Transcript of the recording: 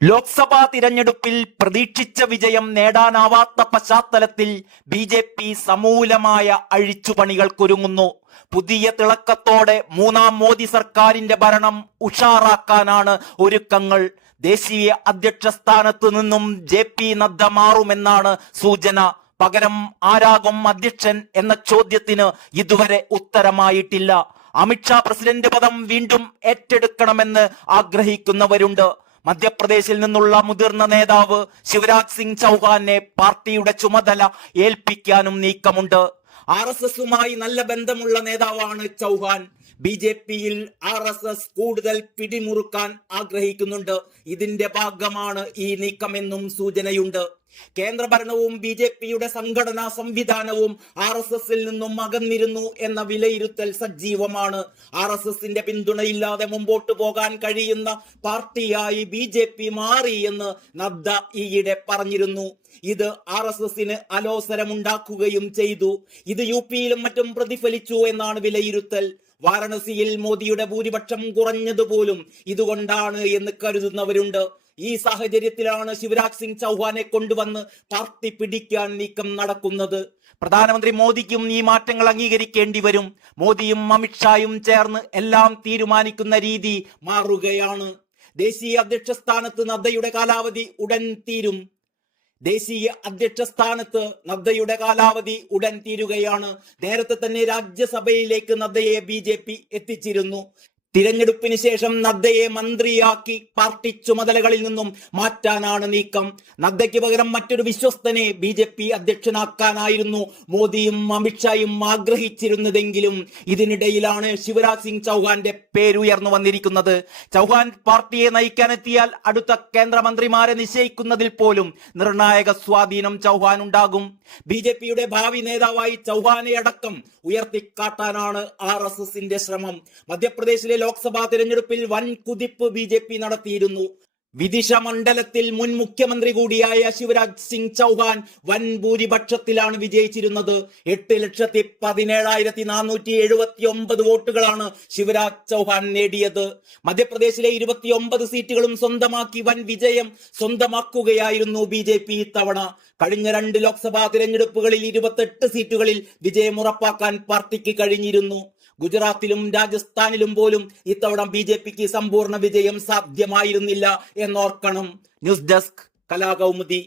ലോക്സഭാ തിരഞ്ഞെടുപ്പിൽ പ്രതീക്ഷിച്ച വിജയം നേടാനാവാത്ത പശ്ചാത്തലത്തിൽ ബി.ജെ.പി. സമൂലമായ അഴിച്ചുപണികൾക്കൊരുങ്ങുന്നു. പുതിയ തിളക്കത്തോടെ മൂന്നാം മോദി സർക്കാരിന്റെ ഭരണം ഉഷാറാക്കാനാണ് ഒരുക്കങ്ങൾ. ദേശീയ അധ്യക്ഷ സ്ഥാനത്ത് നിന്നും ജെ.പി. നദ്ദ മാറുമെന്നാണ് സൂചന. പകരം ആരാകും അധ്യക്ഷൻ എന്ന ചോദ്യത്തിന് ഇതുവരെ ഉത്തരമായിട്ടില്ല. അമിത്ഷാ പ്രസിഡന്റ് പദം വീണ്ടും ഏറ്റെടുക്കണമെന്ന് ആഗ്രഹിക്കുന്നവരുണ്ട്. മധ്യപ്രദേശിൽ നിന്നുള്ള മുതിർന്ന നേതാവ് ശിവരാജ് സിംഗ് ചൗഹാനെ പാർട്ടിയുടെ ചുമതല ഏൽപ്പിക്കാനും നീക്കമുണ്ട്. RSSുമായി നല്ല ബന്ധമുള്ള നേതാവാണ് ചൗഹാൻ. ബി.ജെ.പിയിൽ RSS കൂടുതൽ പിടിമുറുക്കാൻ ആഗ്രഹിക്കുന്നുണ്ട്. ഇതിന്റെ ഭാഗമാണ് ഈ നീക്കമെന്നും സൂചനയുണ്ട്. കേന്ദ്രഭരണവും ബി.ജെ.പിയുടെ സംഘടനാ സംവിധാനവും RSSൽ നിന്നും അകന്നിരുന്നു എന്ന വിലയിരുത്തൽ സജീവമാണ്. RSSന്റെ പിന്തുണയില്ലാതെ മുമ്പോട്ട് പോകാൻ കഴിയുന്ന പാർട്ടിയായി ബി.ജെ.പി. മാറി എന്ന് നദ്ദ ഈയിടെ പറഞ്ഞിരുന്നു. ഇത് RSSന് അലോസരമുണ്ടാക്കുകയും ചെയ്തു. ഇത് UPയിലും മറ്റും പ്രതിഫലിച്ചു എന്നാണ് വിലയിരുത്തൽ. വാരണസിയിൽ മോദിയുടെ ഭൂരിപക്ഷം കുറഞ്ഞതുപോലും ഇതുകൊണ്ടാണ് എന്ന് കരുതുന്നവരുണ്ട്. ഈ സാഹചര്യത്തിലാണ് ശിവരാജ് സിംഗ് ചൗഹാനെ കൊണ്ടുവന്ന് പാർട്ടി പിടിക്കാൻ നീക്കം നടക്കുന്നത്. പ്രധാനമന്ത്രി മോദിക്കും ഈ മാറ്റങ്ങൾ അംഗീകരിക്കേണ്ടി വരും. മോദിയും അമിത്ഷായും ചേർന്ന് എല്ലാം തീരുമാനിക്കുന്ന രീതി മാറുകയാണ്. ദേശീയ അധ്യക്ഷ സ്ഥാനത്ത് നദ്ദയുടെ കാലാവധി ഉടൻ തീരും. നേരത്തെ തന്നെ രാജ്യസഭയിലേക്ക് നദ്ദയെ ബി.ജെ.പി. എത്തിച്ചിരുന്നു. തിരഞ്ഞെടുപ്പിന് ശേഷം നദ്ദയെ മന്ത്രിയാക്കി പാർട്ടി ചുമതലകളിൽ നിന്നും മാറ്റാനാണ് നീക്കം. നദ്ദയ്ക്ക് പകരം മറ്റൊരു വിശ്വസ്തനെ ബി.ജെ.പി. അധ്യക്ഷനാക്കാനായിരുന്നു മോദിയും അമിത്ഷായും ആഗ്രഹിച്ചിരുന്നതെങ്കിലും ഇതിനിടയിലാണ് ശിവരാജ് സിംഗ് ചൗഹാന്റെ പേരുയർന്നു വന്നിരിക്കുന്നത്. ചൗഹാൻ പാർട്ടിയെ നയിക്കാനെത്തിയാൽ അടുത്ത കേന്ദ്രമന്ത്രിമാരെ നിശ്ചയിക്കുന്നതിൽ പോലും നിർണായക സ്വാധീനം ചൗഹാൻ ഉണ്ടാകും. ബി.ജെ.പിയുടെ ഭാവി നേതാവായി ചൗഹാനെ അടക്കം ഉയർത്തിക്കാട്ടാനാണ് RSSന്റെ ശ്രമം. മധ്യപ്രദേശിലെ ലോക്സഭാ തിരഞ്ഞെടുപ്പിൽ വൻ കുതിപ്പ് ബി.ജെ.പി. നടത്തിയിരുന്നു. വിദിഷ മണ്ഡലത്തിൽ മുൻ മുഖ്യമന്ത്രി കൂടിയായ ശിവരാജ് സിംഗ് ചൗഹാൻ വൻ ഭൂരിപക്ഷത്തിലാണ് വിജയിച്ചിരുന്നത്. 8,17,479 വോട്ടുകളാണ് ശിവരാജ് ചൗഹാൻ നേടിയത്. മധ്യപ്രദേശിലെ 29 സീറ്റുകളും സ്വന്തമാക്കി വൻ വിജയം സ്വന്തമാക്കുകയായിരുന്നു ബി.ജെ.പി. ഇത്തവണ. കഴിഞ്ഞ 2 ലോക്സഭാ തിരഞ്ഞെടുപ്പുകളിൽ 28 സീറ്റുകളിൽ വിജയം ഉറപ്പാക്കാൻ പാർട്ടിക്ക് കഴിഞ്ഞിരുന്നു. ഗുജറാത്തിലും രാജസ്ഥാനിലും പോലും ഇത്തവണ ബി.ജെ.പിക്ക് സമ്പൂർണ്ണ വിജയം സാധ്യമായിരുന്നില്ല എന്നോർക്കണം. News desk Kalakaumudi.